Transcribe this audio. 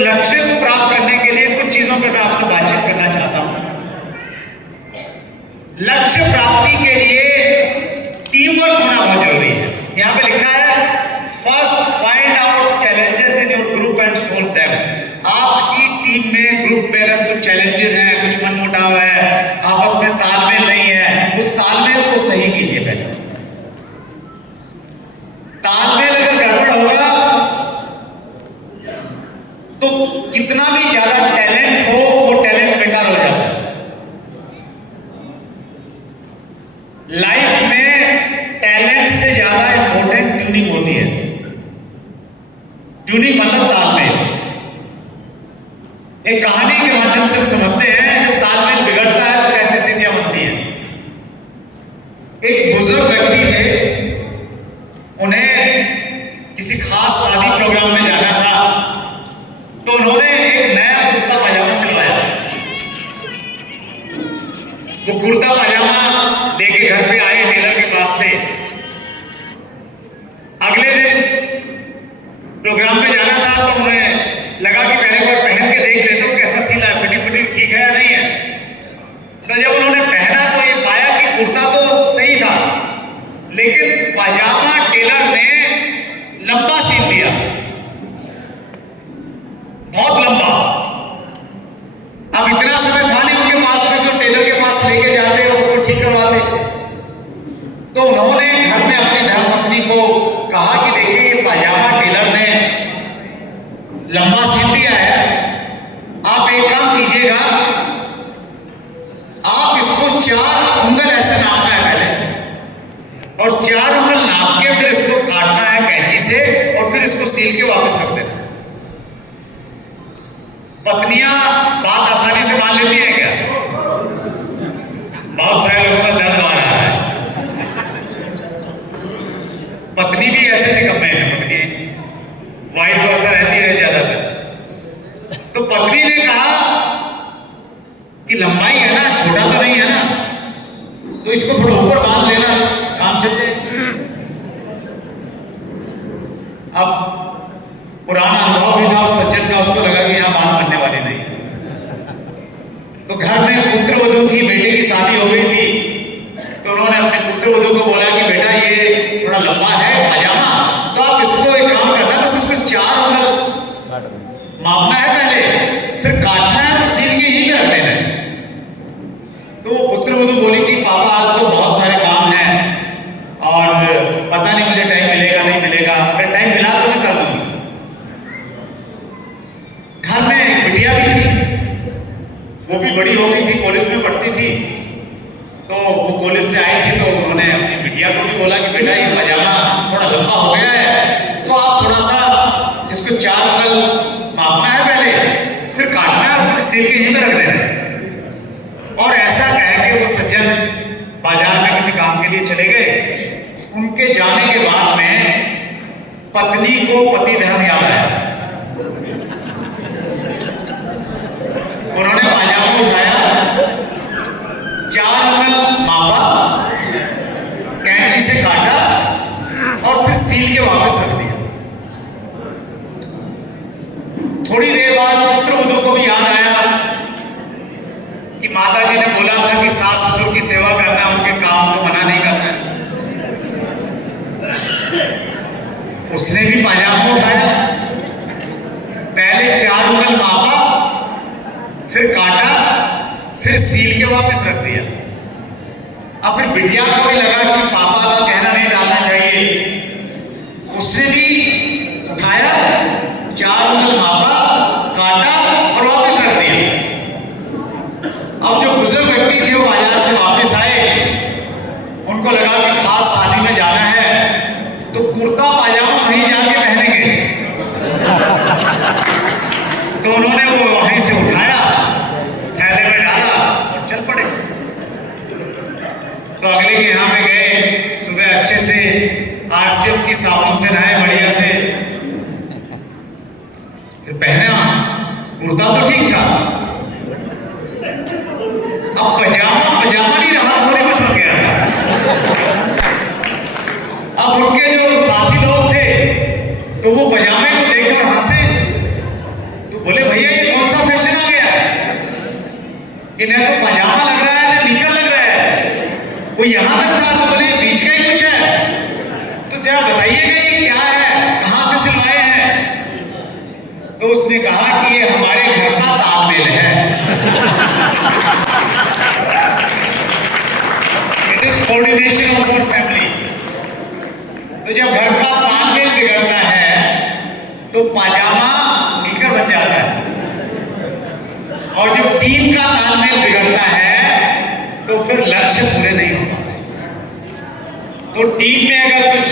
लक्ष्य को प्राप्त करने के लिए कुछ चीजों पर मैं आपसे बातचीत करना चाहता हूं। लक्ष्य प्राप्ति के लिए टीम वर्क होना बहुत जरूरी है। यहां पे लिखा है first find out challenges in your group and solve them. आपकी टीम में, ग्रुप में अगर कुछ चैलेंजेस हैं, कुछ मनमुटाव है, आपस में तालमेल नहीं है, उस तालमेल को सही कीजिए। पहले तालमेल अगर गड़बड़ होगा तो कितना भी ज्यादा टैलेंट हो, वो टैलेंट बेकार हो जाता है। लाइफ में टैलेंट से ज्यादा इंपॉर्टेंट ट्यूनिंग होती है। ट्यूनिंग मतलब तालमेल। एक कहानी के माध्यम से हम समझते हैं जब तालमेल बिगड़ता है तो कैसी स्थितियां बनती हैं। एक बुजुर्ग व्यक्ति थे, उन्हें किसी खास शादी प्रोग्राम में जाना था, तो उन्होंने एक नया कुर्ता पाजामा सिलवाया। वो कुर्ता पाजामा लेके घर पे आए टेलर के पास से। अगले दिन प्रोग्राम में जाना था तो उन्हें लगा कि पहले बार पहन के देख लेता हूं कैसा सिला है, फिटिंग ठीक है या नहीं है। तो जब उन्होंने पहना तो ये पाया कि कुर्ता तो सही था, लेकिन पाजामा टेलर ने लंबा सिल दिया, बहुत लंबा। अब इतना समय था नहीं उनके पास में जो टेलर के पास लेके जाते और उसको ठीक करवाते। तो उन्होंने घर में अपनी धर्मपत्नी को कहा कि देखिए ये पाजामा टेलर ने लंबा सिल दिया है, आप एक काम कीजिएगा, आप इसको 4 उंगल ऐसे नापना है पहले, और 4 उंगल नाप के फिर इसको काटना है कैंची से, और फिर इसको सील के वापस रख देना। पत्नियां बात आसानी से मान लेती हैं क्या? बहुत सारे लोगों का दर्द आ रहा है। पत्नी भी ऐसे निकम्मे हैं, पत्नी वाइस वर्सा रहती है ज्यादातर। तो पत्नी ने कहा कि लंबाई है ना, छोटा तो नहीं है ना, तो इसको थोड़ा ऊपर बांध लेना, काम चल जाए। अब पुराना अनुभव भी था उस सज्जन का, उसको लगा कि यहां बात बनने वाली नहीं। तो घर में पुत्र वधू की, बेटे की शादी हो गई थी, तो उन्होंने अपने पुत्र वधू को बोला कि बेटा ये थोड़ा लंबा है पाजामा, तो आप इसको एक काम करना, बस इसको 4 उंगल मापना है पहले, फिर काटना है और सील के ही रख देना है। तो वो पुत्र वधू बोली कि पापा आज तो बहुत सारे काम हैं और पता नहीं मुझे टाइम मिलेगा नहीं मिलेगा, अगर टाइम मिला तो मैं कर दूंगी। घर में बिटिया भी थी, वो भी बड़ी हो गई थी, कॉलेज में पढ़ती थी। तो वो कॉलेज से आई थी, तो उन्होंने अपनी बिटिया को भी बोला कि बेटा ये पाजामा थोड़ा लंबा हो गया है, तो आप थोड़ा सा इसको 4 उंगल मापना है पहले, फिर काटना है, फिर सील के ही में रख देना है। और ऐसा कह के वो सज्जन बाजार में किसी काम के लिए चले गए। उनके जाने के बाद में पत्नी को पति धर्म याद आया। उन्होंने पाजामा उठाया, 4 उंगल मापा, कैंची से काटा और फिर सील के वापस रख दिया। थोड़ी देर बाद पुत्र वधू को भी याद आया कि माता जी ने बोला था कि सास ससुर की सेवा करना, उनके काम को मना नहीं करना। उसने भी पाजामा उठाया, पहले 4 उंगल मापा, फिर काटा, फिर सील के वापस रख दिया। अब फिर बिटिया को भी लगा कि पापा का कहना नहीं डालना चाहिए, उसने भी उठाया, 4 उंगल मापा, काटा और वापस रख दिया। अब जो बुजुर्ग व्यक्ति थे वो बाजार से वापस आए, उनको लगा कि खास शादी में जाना है, तो कुर्ता पाजामा वहीं जाके पहनेंगे। तो उन्होंने वो वहीं से उठाया, थैले में डाला और चल पड़े। तो अगले के यहाँ पे गए, सुबह अच्छे से आरसीएफ की साबुन से नहाए बढ़िया से, फिर पहना, कुर्ता तो ठीक था, अब पजामा नहीं रहा, थोड़े कुछ हो गया। अब उनके जो साथी लोग थे तो वो पजामे को देखकर हंसे, तो बोले कि न तो पजामा लग रहा है न निकर लग रहा है, वो यहां तक था तो बोले बीच का ही कुछ है, तो जरा बताइएगा ये क्या है, कहां से सिलवाए हैं। तो उसने कहा कि ये हमारे घर का तालमेल है, it is coordination of our family. तो जब घर का तालमेल बिगड़ता है तो पाजामा निकर बन जाता है, और जब टीम का तालमेल बिगड़ता है तो फिर लक्ष्य पूरे नहीं हो पाते। तो टीम में अगर कुछ